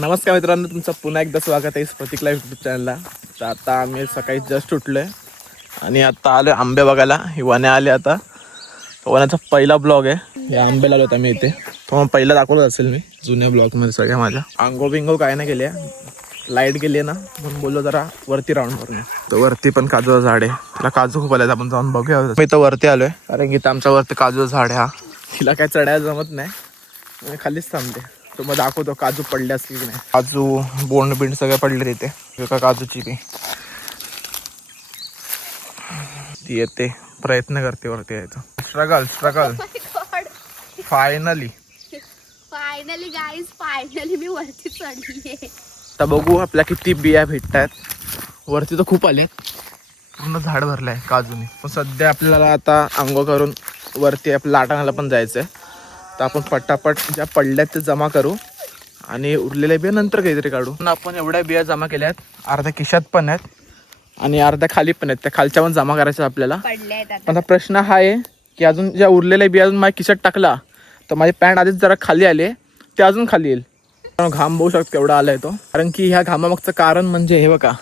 नमस्कार मित्रांनो, तुमचं पुन्हा एकदा स्वागत आहे प्रतीक लाईव्ह यूट्यूब चॅनलला. तर आता आम्ही सकाळी जस्ट उठलोय आणि आता आलोय आंबे बघायला. ही वने आले. आता वनाचा पहिला ब्लॉग आहे. या आंबे लावले आम्ही इथे. तो पहिला दाखवत असेल मी जुन्या ब्लॉगमध्ये सगळ्या माझ्या. आंघोळ बिंगो काय नाही केल्या, लाईट गेली ना म्हणून बोललो जरा वरती राऊंड करून. तर वरती पण काजूचं झाड आहे. तिला काजू खूप आले, आपण जाऊन बघूया. मी तर वरती आलोय कारण की आमच्या वरती काजूचं झाड आहे. हा तिला काय चढायला जमत नाही, खालीच थांबते. तो मग दाखवतो काजू पडले असतील की नाही. काजू बोंड बिंड सगळे पडले तिथे. एका काजूची ती येते, प्रयत्न करते वरती यायचा. स्ट्रगल फायनली गाईज फायनली मी वरती चढली. आता बघू आपल्या किती बिया भेटतात. वरती तर खूप आले, पूर्ण झाड भरलंय काजूने. पण सध्या आपल्याला आता अंघोळ करून वरती आपल्या लाटाण्याला पण जायचंय. तर आपण पटापट ज्या पडल्यात ते जमा करू आणि उरलेल्या बिया नंतर काहीतरी काढू. आपण एवढ्या बिया जमा केल्यात, अर्ध्या खिशात पण आहेत आणि अर्ध्या खाली पण आहेत. त्या खालच्या पण जमा करायच्या आपल्याला. पण हा प्रश्न हा आहे की अजून ज्या उरलेल्या बिया अजून माझ्या खिशात टाकला तर माझी पॅन्ट आधीच जरा खाली आले, ते अजून खाली येईल. घाम बघू शकतो केवढा आलाय तो. कारण की ह्या घामामागचं कारण म्हणजे हे बघा,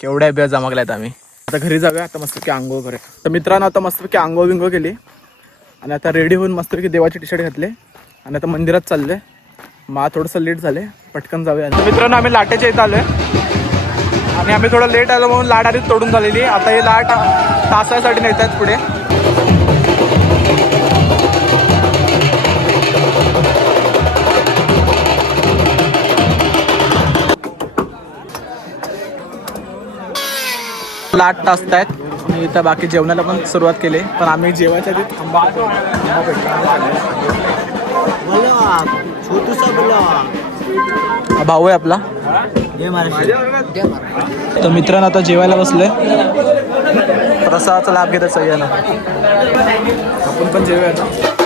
केवढ्या बिया जमा केल्यात आम्ही. आता घरी जाऊया, आता मस्तपैकी आंघोळ करूया. तर मित्रांनो आता मस्तपैकी आंघोळ बिंघोळ केली आणि आता रेडी होऊन मस्तपैकी देवाचे टी शर्ट घातले आणि आता मंदिरात चालले. मा थोडंसं लेट झाले, पटकन जाऊया. मित्रांनो आम्ही लाटेच्या इथं आलोय आणि आम्ही थोडं लेट आलो म्हणून लाट आधीच तोडून झालेली. आता ही लाट तासासाठी नेतात पुढे. लाट टाचतायत आणि इथं बाकी जेवणाला पण सुरुवात केली. पण आम्ही जेवायच्या आधी थांबा भाऊ आहे आपला. तर मित्रांनो आता जेवायला बसले. प्रसादाचा लाभ घेतात सगळ्यांना. आपण पण जेवूया आता.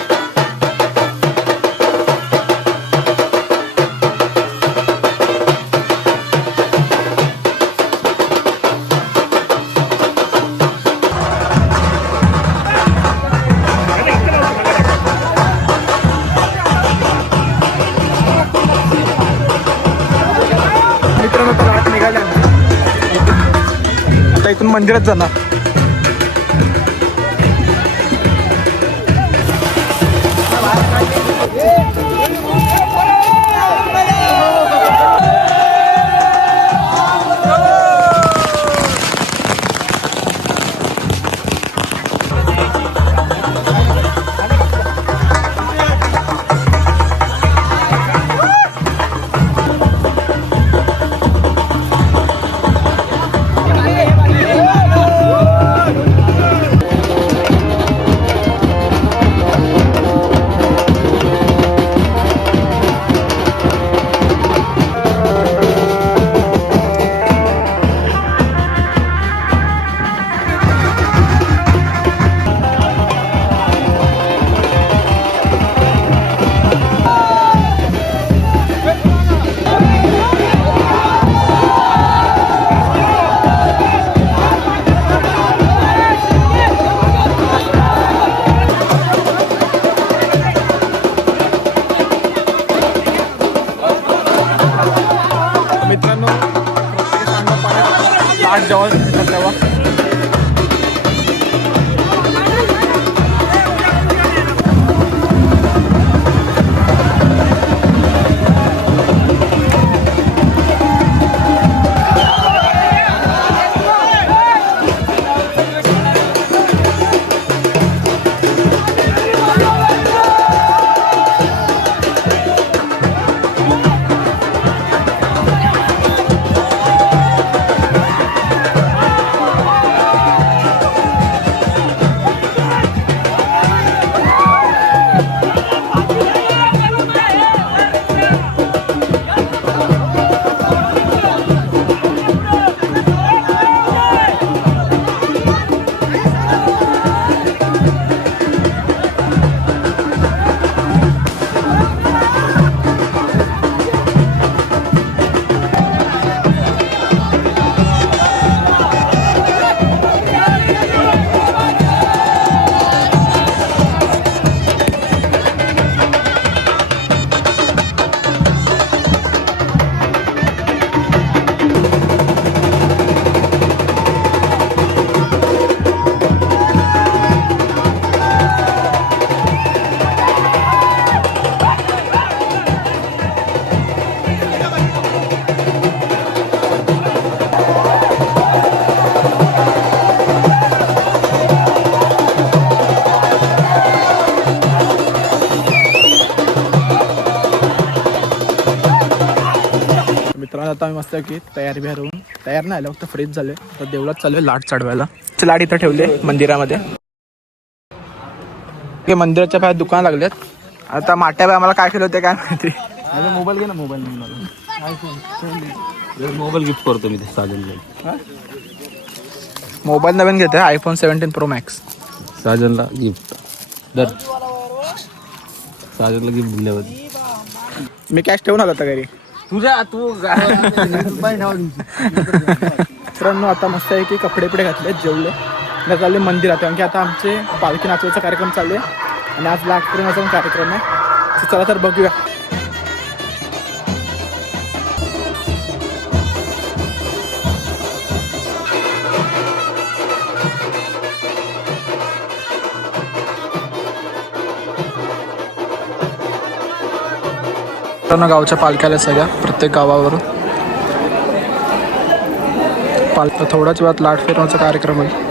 आता इथून मंदिरात जाणार. मित्रांनो लाट जवळ तेव्हा तर आता आम्ही मस्त की तयार बिहार होऊन तयार नाही आलं फक्त फ्रेश झाले. तर देवळात चालू आहे लाट चढवायला. लाट इथं ठेवले मंदिरामध्ये. हे मंदिराच्या बाहेर दुकान लागलेत. आता माट्या बाय आम्हाला काय केलं होते काय माहिती. मोबाईल घे ना मोबाईल मोबाईल गिफ्ट करतो मी ते साजनला. मोबाईल नवीन घेते आयफोन 17 Pro Max. साजनला गिफ्ट दर साजनला गिफ्ट दिल्यावर मी कॅश ठेवून आलो होता घरी. तुझ्या तू मित्रांनो आता मस्त आहे की कपडे पिढे घातले जेवले आता चालले मंदिरात. कारण की आता आमचे पालखी नाचवायचा कार्यक्रम चालू आहे आणि आज लाट पूर्णाचा पण कार्यक्रम आहे. तर चला तर बघूया. गावच्या पालख्याला सगळ्या प्रत्येक गावावरून पालखी थोड्याच वेळात लाट फिरवण्याचा कार्यक्रम आहे.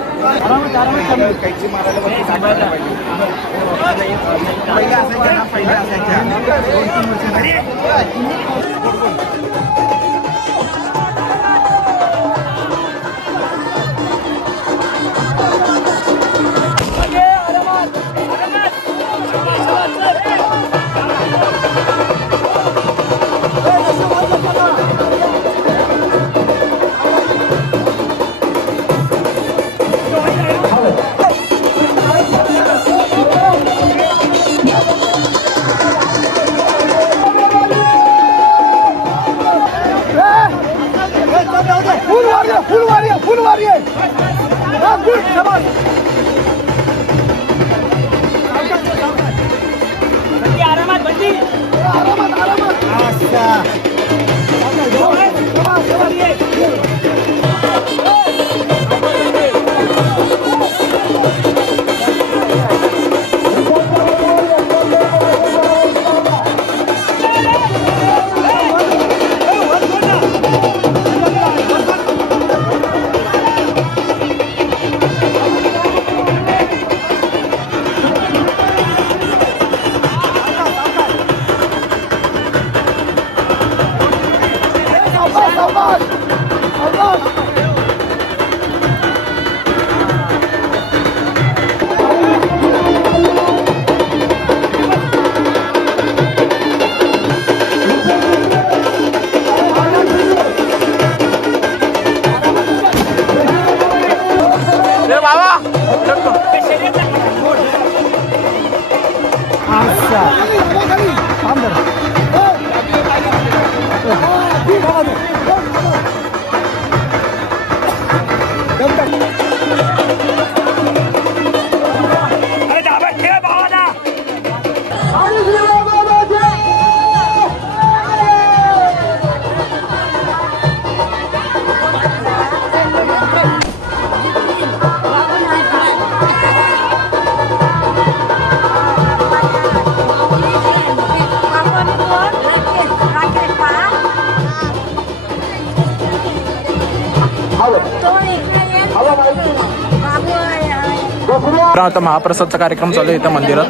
आता महाप्रसादचा कार्यक्रम चालू आहे इथं मंदिरात.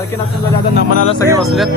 पालखी नाचून झाली, आता नमनाला सगळे बसलेत.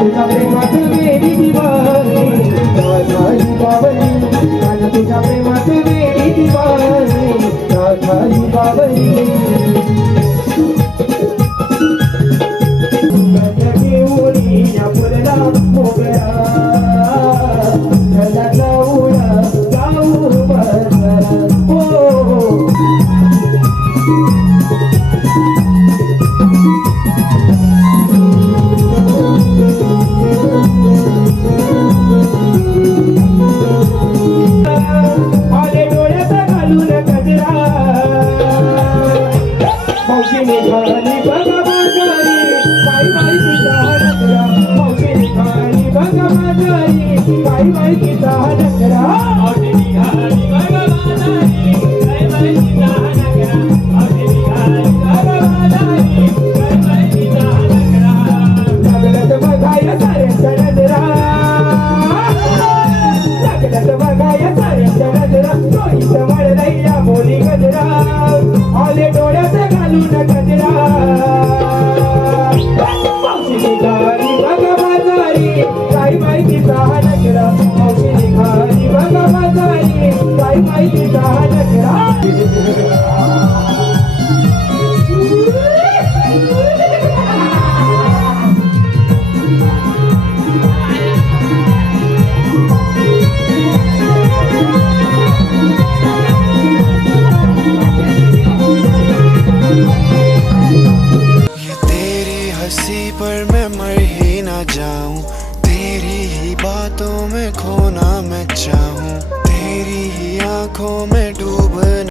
तुझ्या प्रेमात मेरी दिवानी राधाई बाबरी, तुझ्या प्रेमात मेरी दिवानी राधाई बाबरी. या फुलला मोगरा त्याला जाऊया जाऊ बसरा हो. आले डोळ्यात घालून गजरा मावशी निघाली बघा बाजारी, काय माहितीचा नकरा मावशी निघाली बघा बाजारी, काय माहितीचा नकरा. मावशी निघाली बघा बाजारी, काय माहितीचा नकरा मावशी निघाली बघा बाजारी, काय माहितीचा नकरा. लागलं बघाय साऱ्यांच्या नजरा, लागलं बघाय साऱ्यांच्या नजरा, रोहित मळलैया बोली गजरा आले डोळ्यात घालून गजरा. मावशी निघाली बघा बाजारी, काय माहितीचा नकरा मावशी निघाली बघा बाजारी, काय माहितीचा नकरा. पर मैं मर ही ना जाऊं, तेरी ही बातों में खोना मैं चाहूं, तेरी ही आंखों में डूबना.